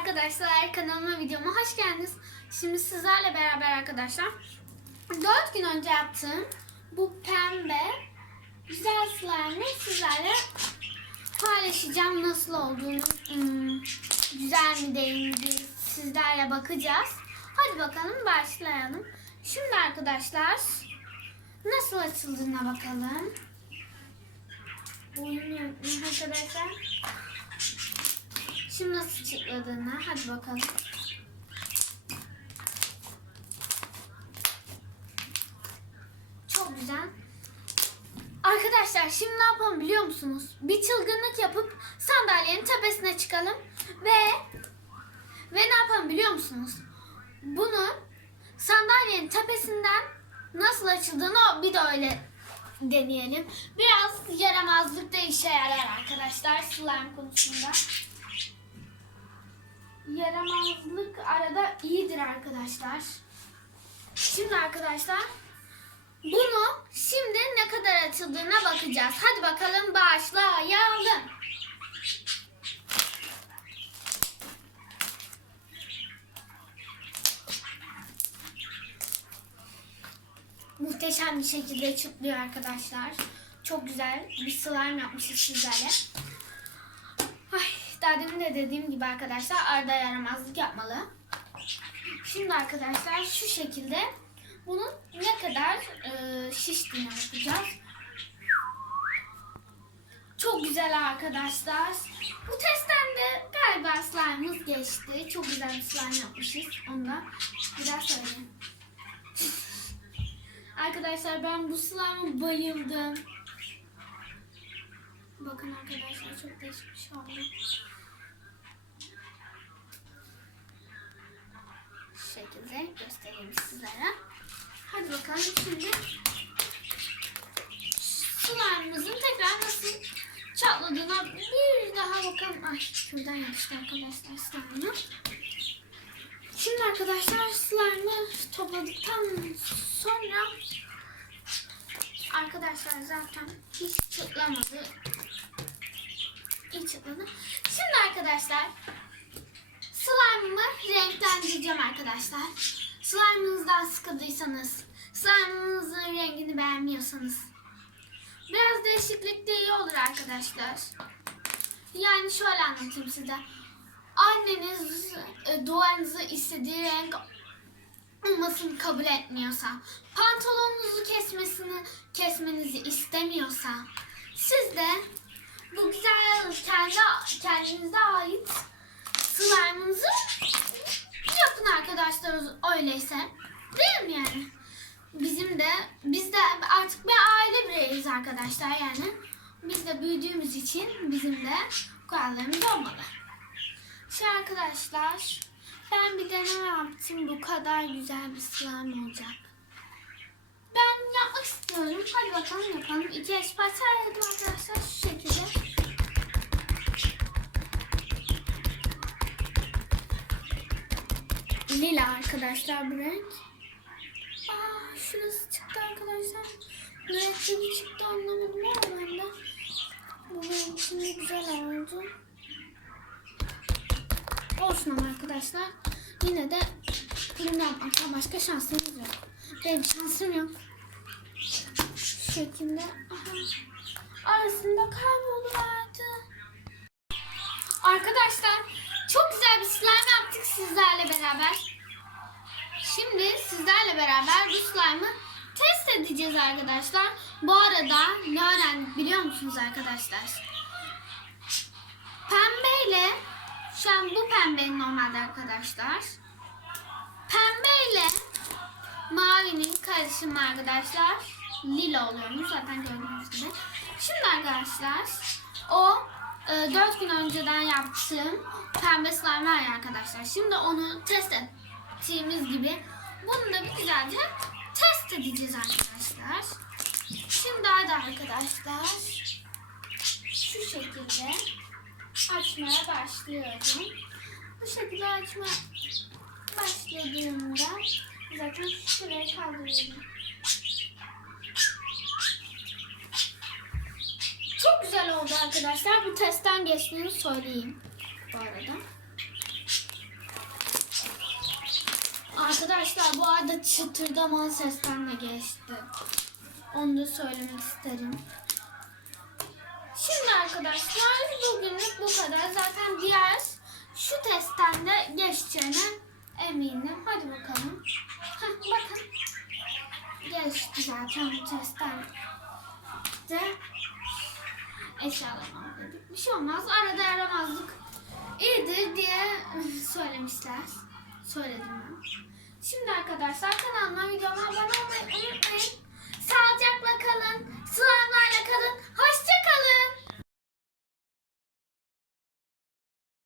arkadaşlar kanalıma videoma hoş geldiniz. Şimdi sizlerle beraber arkadaşlar 4 gün önce yaptığım bu pembe güzel slime'ı sizlerle paylaşacağım. Nasıl olduğunu hmm, güzel mi değil mi sizlerle bakacağız. Hadi bakalım başlayalım. Şimdi arkadaşlar nasıl açıldığına bakalım. Oynuyorum arkadaşlar. Şimdi nasıl çıkladığını hadi bakalım. Çok güzel. Arkadaşlar şimdi ne yapalım biliyor musunuz? Bir çılgınlık yapıp sandalyenin tepesine çıkalım ve ve ne yapalım biliyor musunuz? Bunu sandalyenin tepesinden nasıl açıldığını bir de öyle deneyelim. Biraz yaramazlık da işe yarar arkadaşlar slime konusunda. Yaramazlık arada iyidir arkadaşlar. Şimdi arkadaşlar bunu şimdi ne kadar açıldığına bakacağız. Hadi bakalım başlayalım. Muhteşem bir şekilde çıtlıyor arkadaşlar. Çok güzel bir slime yapmışız sizlerle. Demin de dediğim gibi arkadaşlar arada yaramazlık yapmalı. Şimdi arkadaşlar şu şekilde bunun ne kadar e, şiştiğine bakacağız. Çok güzel arkadaşlar. Bu testten de galiba slime'ımız geçti. Çok güzel bir slime yapmışız. Onu da biraz söyleyeyim. Arkadaşlar ben bu slime'a bayıldım. Bakın arkadaşlar çok değişik bir şey oldu. Şu şekilde göstereyim sizlere. Hadi bakalım şimdi slime'ımızın tekrar nasıl çatladığına bir daha bakalım. Ay şuradan yapıştı arkadaşlar slime'ı. Şimdi arkadaşlar slime'ı topladıktan sonra arkadaşlar zaten hiç çıtlamadı. İyi çıtladı. Şimdi arkadaşlar slime'ımı renklendireceğim arkadaşlar. Slime'ınızdan sıkıldıysanız, slime'ınızın rengini beğenmiyorsanız biraz değişiklik de iyi olur arkadaşlar. Yani şöyle anlatayım size. Anneniz e, duvarınızı istediği renk olmasını kabul etmiyorsa, pantolonunuzu kesmesini kesmenizi istemiyorsa, siz de bu güzel kendi kendinize ait slime'ınızı yapın arkadaşlar öyleyse. Değil mi yani? Bizim de biz de artık bir aile bireyiz arkadaşlar yani. Biz de büyüdüğümüz için bizim de kurallarımız olmalı. Şey arkadaşlar ben bir deneme yaptım. Bu kadar güzel bir slime olacak. Ben yapmak istiyorum. Hadi bakalım yapalım. İki eş parça arkadaşlar şu şekilde. Lila arkadaşlar bu. Aa, şurası çıktı arkadaşlar. Ne renk çıktı anlamadım ama ben de. Bu benim için güzel oldu. Olsun ama arkadaşlar. Yine de bunu yapmaktan başka şansımız yok. Benim şansım yok. Şu şekilde. Aha. Arasında kayboluverdi. Arkadaşlar çok güzel bir slime yaptık sizlerle beraber. Sizlerle beraber bu slime'ı test edeceğiz arkadaşlar. Bu arada ne öğrendik biliyor musunuz arkadaşlar? Pembeyle şu an bu pembenin normalde arkadaşlar. Pembeyle mavinin karışımı arkadaşlar. Lila oluyormuş zaten gördüğünüz gibi. Şimdi arkadaşlar o e, 4 gün önceden yaptığım pembe slime var ya arkadaşlar. Şimdi onu test ettiğimiz gibi bunu da bir güzelce test edeceğiz arkadaşlar. Şimdi hadi arkadaşlar şu şekilde açmaya başlıyorum. Bu şekilde açma başladığımda zaten şuraya kaldırıyorum. Çok güzel oldu arkadaşlar. Bu testten geçtiğini söyleyeyim bu arada. Arkadaşlar bu arada çıtırdaman sesten de geçti. Onu da söylemek isterim. Şimdi arkadaşlar bugünlük bu kadar. Zaten diğer şu testten de geçeceğine eminim. Hadi bakalım. Heh, bakın. Geçti zaten bu testten de eşyalamam dedik. Bir şey olmaz. Arada yaramazlık iyidir diye söylemişler. Söyledim ben. Şimdi arkadaşlar kanalıma videoma abone olmayı unutmayın. Sağlıcakla kalın. Slime'larla kalın. Hoşça kalın.